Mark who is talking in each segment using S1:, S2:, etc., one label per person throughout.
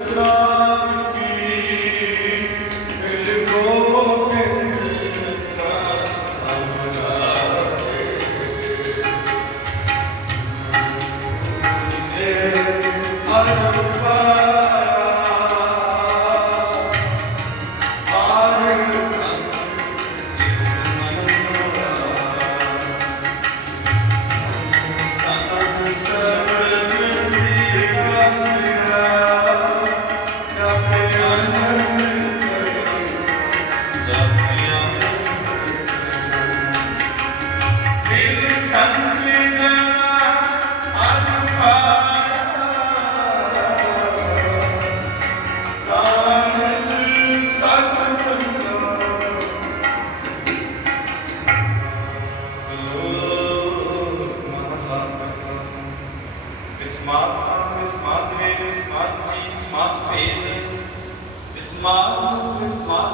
S1: Lord. ਵਿਸਮਾਤ ਸੰਜੋਗ ਵਿਸਮਾਤ ਵਿਜੋਗ ਵਿਸਮਾਤ ਵਿਸਮਾਤ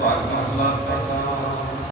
S1: o'clock.